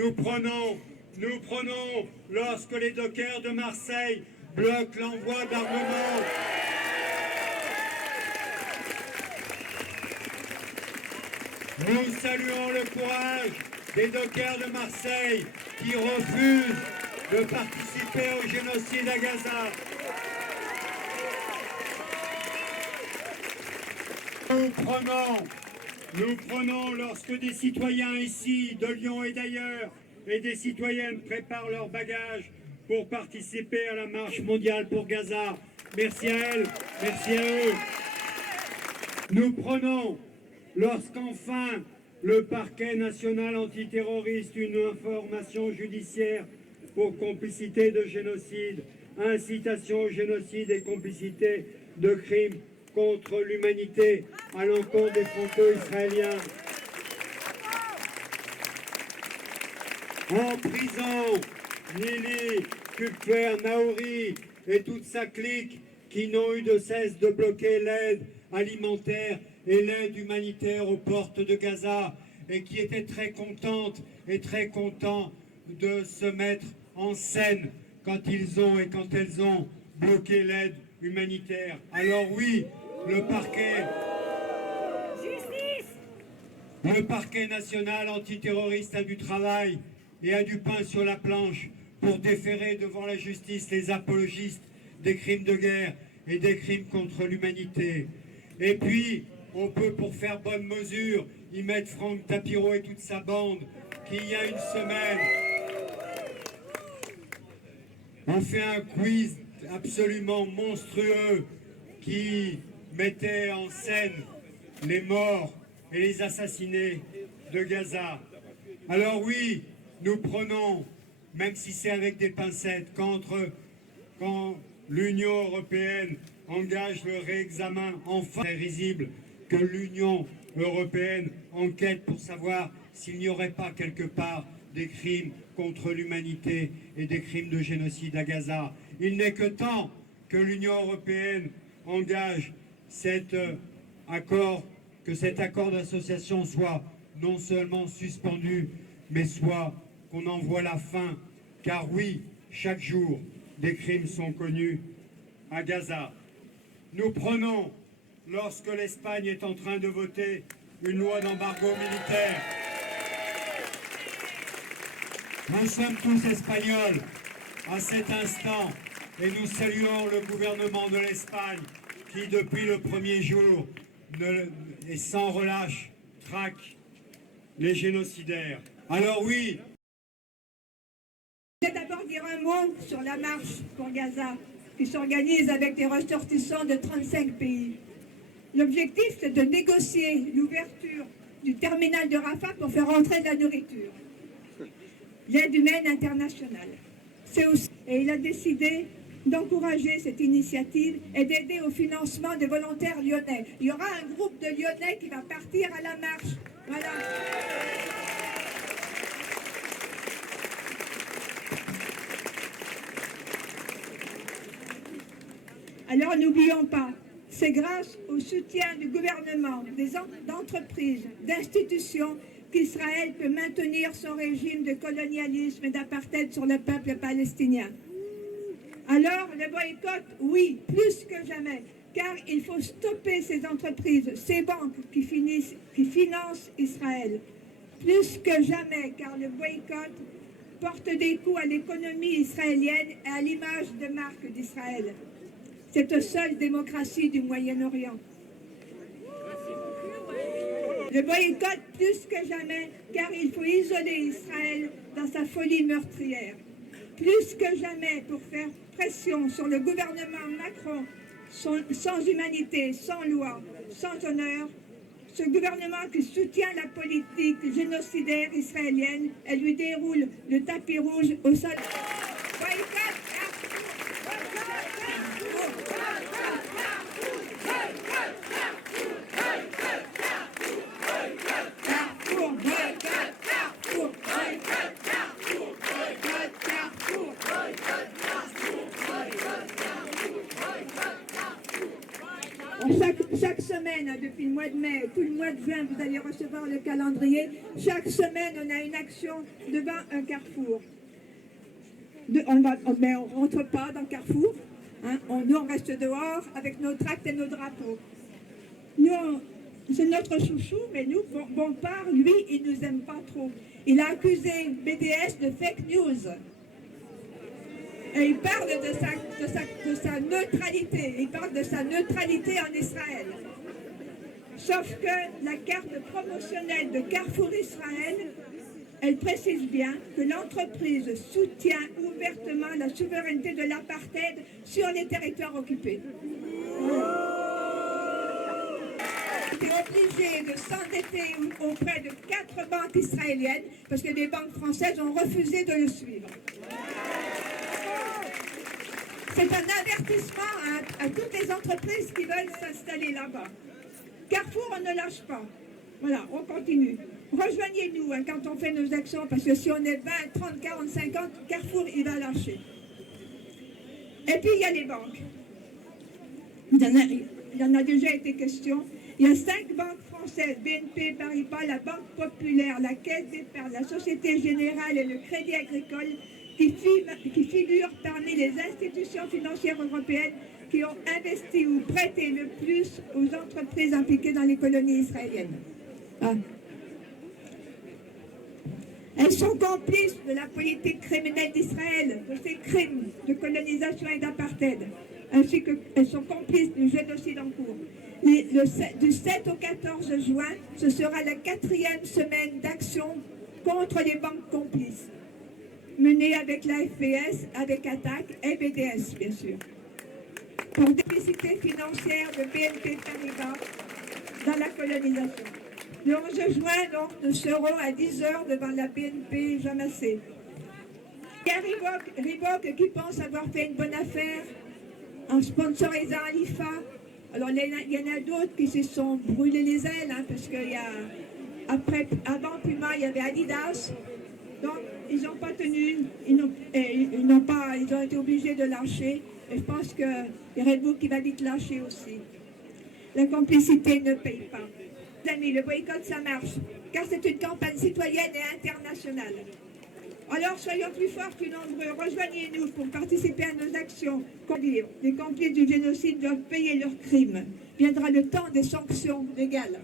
nous prenons lorsque les dockers de Marseille bloquent l'envoi d'armement. Nous saluons le courage des dockers de Marseille qui refusent de participer au génocide à Gaza. Nous prenons lorsque des citoyens ici, de Lyon et d'ailleurs, et des citoyennes préparent leurs bagages pour participer à la marche mondiale pour Gaza. Merci à elles, merci à eux. Nous prenons lorsqu'enfin le parquet national antiterroriste une information judiciaire pour complicité de génocide, incitation au génocide et complicité de crimes contre l'humanité à l'encontre des franco-israéliens. En prison, Lili, Kupfer, Naouri et toute sa clique qui n'ont eu de cesse de bloquer l'aide alimentaire et l'aide humanitaire aux portes de Gaza et qui étaient très contentes et très contents de se mettre en scène quand elles ont bloqué l'aide humanitaire. Alors oui, le parquet national antiterroriste a du travail et a du pain sur la planche pour déférer devant la justice les apologistes des crimes de guerre et des crimes contre l'humanité. Et puis, on peut, pour faire bonne mesure, y mettre Franck Tapiro et toute sa bande qui, il y a une semaine, ont fait un quiz absolument monstrueux qui mettait en scène les morts et les assassinés de Gaza. Alors oui, nous prenons, même si c'est avec des pincettes, quand l'Union européenne engage le réexamen, enfin très risible, que l'Union européenne enquête pour savoir s'il n'y aurait pas quelque part des crimes contre l'humanité et des crimes de génocide à Gaza. Il n'est que temps que l'Union européenne engage que cet accord d'association soit non seulement suspendu, mais soit qu'on en voit la fin. Car oui, chaque jour, des crimes sont connus à Gaza. Nous prenons, lorsque l'Espagne est en train de voter une loi d'embargo militaire, nous sommes tous espagnols à cet instant et nous saluons le gouvernement de l'Espagne qui, depuis le premier jour, et sans relâche, traque les génocidaires. Alors oui. Je vais d'abord dire un mot sur la marche pour Gaza qui s'organise avec des ressortissants de 35 pays. L'objectif, c'est de négocier l'ouverture du terminal de Rafah pour faire entrer de la nourriture. L'aide humaine internationale. Et il a décidé d'encourager cette initiative et d'aider au financement des volontaires lyonnais. Il y aura un groupe de Lyonnais qui va partir à la marche. Voilà. Alors n'oublions pas, c'est grâce au soutien du gouvernement, d'entreprises, d'institutions qu'Israël peut maintenir son régime de colonialisme et d'apartheid sur le peuple palestinien. Alors, le boycott, oui, plus que jamais, car il faut stopper ces entreprises, ces banques qui financent Israël. Plus que jamais, car le boycott porte des coups à l'économie israélienne et à l'image de marque d'Israël. Cette seule démocratie du Moyen-Orient. Le boycott plus que jamais, car il faut isoler Israël dans sa folie meurtrière. Plus que jamais pour faire pression sur le gouvernement Macron, sans humanité, sans loi, sans honneur, ce gouvernement qui soutient la politique génocidaire israélienne et lui déroule le tapis rouge au sol. Boycott. chaque semaine, hein, depuis le mois de mai, tout le mois de juin, vous allez recevoir le calendrier. Chaque semaine, on a une action devant un carrefour. On ne rentre pas dans le carrefour. Hein, nous, on reste dehors avec nos tracts et nos drapeaux. Nous, c'est notre chouchou, mais nous, Bompard, lui, il ne nous aime pas trop. Il a accusé BDS de fake news. Et il parle de sa neutralité. Il parle de sa neutralité en Israël. Sauf que la carte promotionnelle de Carrefour Israël, elle précise bien que l'entreprise soutient ouvertement la souveraineté de l'apartheid sur les territoires occupés. On est obligé de s'endetter auprès de 4 banques israéliennes parce que les banques françaises ont refusé de le suivre. C'est un avertissement à toutes les entreprises qui veulent s'installer là-bas. Carrefour, on ne lâche pas. Voilà, on continue. Rejoignez-nous hein, quand on fait nos actions, parce que si on est 20, 30, 40, 50, Carrefour, il va lâcher. Et puis, il y a les banques. Il y en a déjà été question. Il y a 5 banques françaises, BNP Paribas, la Banque Populaire, la Caisse d'Épargne, la Société Générale et le Crédit Agricole, qui figurent parmi les institutions financières européennes qui ont investi ou prêté le plus aux entreprises impliquées dans les colonies israéliennes. Ah. Elles sont complices de la politique criminelle d'Israël, de ses crimes de colonisation et d'apartheid, ainsi qu'elles sont complices du génocide en cours. Du 7 au 14 juin, ce sera la 4e semaine d'action contre les banques complices, menée avec la FPS, avec Attac et BDS, bien sûr, pour déplicité financière de BNP Paribas dans la colonisation. Le 11 juin, donc, nous serons à 10h devant la BNP Jamassé. Il y a Reebok qui pense avoir fait une bonne affaire en sponsorisant l'IFA. Alors, il y en a d'autres qui se sont brûlés les ailes, hein, parce qu'il y a, avant Puma, il y avait Adidas. Donc, ils n'ont pas tenu, ils ont été obligés de lâcher. Et je pense que Red Bull qui va vite lâcher aussi. La complicité ne paye pas. Les amis, le boycott, ça marche, car c'est une campagne citoyenne et internationale. Alors, soyons plus forts, plus nombreux. Rejoignez-nous pour participer à nos actions. Les complices du génocide doivent payer leurs crimes. Viendra le temps des sanctions légales.